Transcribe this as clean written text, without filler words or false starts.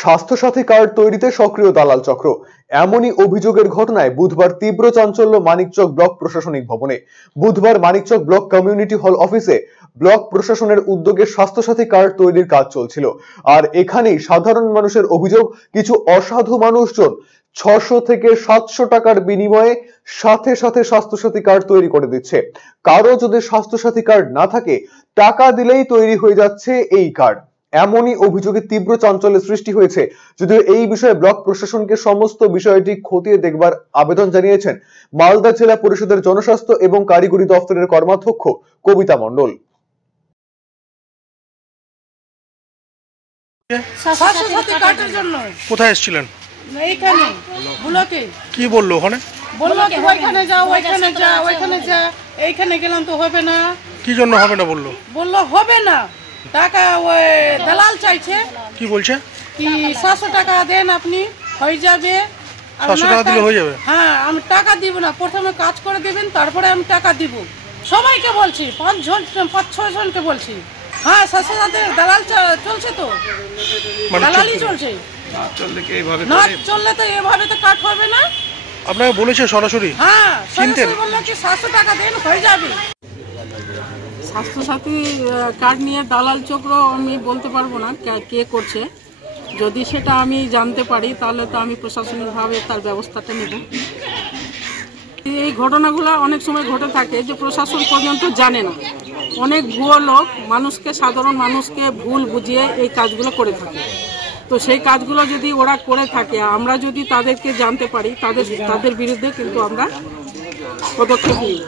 Swasthya Sathi card তৈরিতে সক্রিয় দালাল চক্র। এমনই অভিযোগের ঘটনায় বুধবার তীব্র চাঞ্চল্য মানিকচক ব্লক প্রশাসনিক ভবনে। বুধবার মানিকচক ব্লক কমিউনিটি হল অফিসে ব্লক প্রশাসনের উদ্যোগে স্বাস্থ্যসাথী কার্ড তৈরির কাজ চলছিল। আর এখানেই সাধারণ মানুষের অভিযোগ, কিছু অসাধু মানুষজন 600 থেকে 700 টাকার বিনিময়ে সাথে সাথে স্বাস্থ্যসাথী কার্ড তৈরি করে দিচ্ছে। কারো যদি স্বাস্থ্যসাথী কার্ড না থাকে, টাকা দিলেই তৈরি হয়ে যাচ্ছে এই কার্ড। এমনই অভিযোগে তীব্র চাঞ্চল্যের সৃষ্টি হয়েছে। যদিও এই বিষয়ে ব্লক প্রশাসনকে সমস্ত বিষয়টি খতিয়ে দেখবার আবেদন জানিয়েছেন মালদা জেলা পরিষদের জনস্বাস্থ্য এবং কারিগরি দপ্তরের কর্মাধ্যক্ষ কবিতা মণ্ডল। কোথায় এসেছিলেন? এইখানে ব্লকে। কি বললো ওখানে? বললো কি ওইখানে যাও, ওইখানে যা, ওইখানে যা। এইখানে গেলাম তো হবে না। কি জন্য হবে না বললো? বললো হবে না, টাকা ওই দালাল চাইছে। কি বলছে? কি 700 টাকা দেন আপনি হয়ে যাবে। 700 টাকা দিলে হয়ে যাবে? হ্যাঁ, আমি টাকা দিব না, প্রথমে কাজ করে দিবেন তারপরে আমি টাকা দিব। সবাইকে বলছি, 5-6 জনকে বলছি। হ্যাঁ, 700 টাকা দালাল চলছে তো, দালালই চলছে। না চললে তো এভাবে তো কাট হবে না। আপনাকে বলেছে সরাসরি? হ্যাঁ, সরাসরি বললো কি 700 টাকা দেন হয়ে যাবে। স্বাস্থ্যসাথী কার্ড নিয়ে দালাল চক্র আমি বলতে পারবো না কে করছে। যদি সেটা আমি জানতে পারি তাহলে তো আমি প্রশাসনিকভাবে তার ব্যবস্থাটা নেব। এই ঘটনাগুলো অনেক সময় ঘটে থাকে যে প্রশাসন পর্যন্ত জানে না। অনেক ভুয়ো লোক সাধারণ মানুষকে ভুল বুঝিয়ে এই কাজগুলো করে থাকে। তো সেই কাজগুলো যদি ওরা করে থাকে, আমরা যদি তাদেরকে জানতে পারি, তাদের বিরুদ্ধে কিন্তু আমরা পদক্ষেপ নিই।